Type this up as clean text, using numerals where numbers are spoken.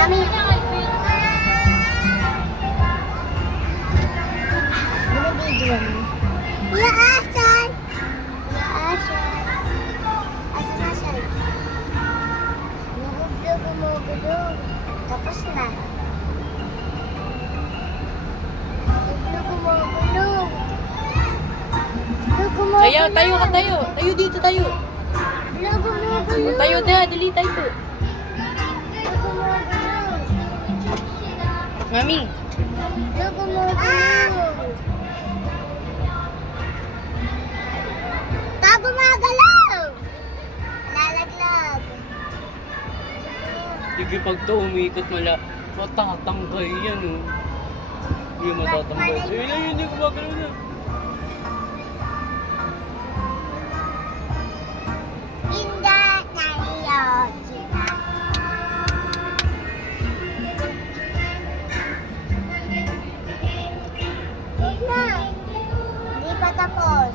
Mami. Binibidyo mo. Kuya Asal! Kuya Asal! Asan na siya? Gumugulog. Tapos na. Gumugulog. Tayo, tayo ka tayo. Tayo dito tayo. Gumugulog. Tayo na, dali tayo. Gumugulog. Mami. Gumugulog. Gumagalaw! Lalaglag. Sige, pag to umikot matatanggal yan, oh. Hindi matatanggal. Ayun, hindi gumagalaw na. Pinda tayo. Huwag na. Hindi pa tapos.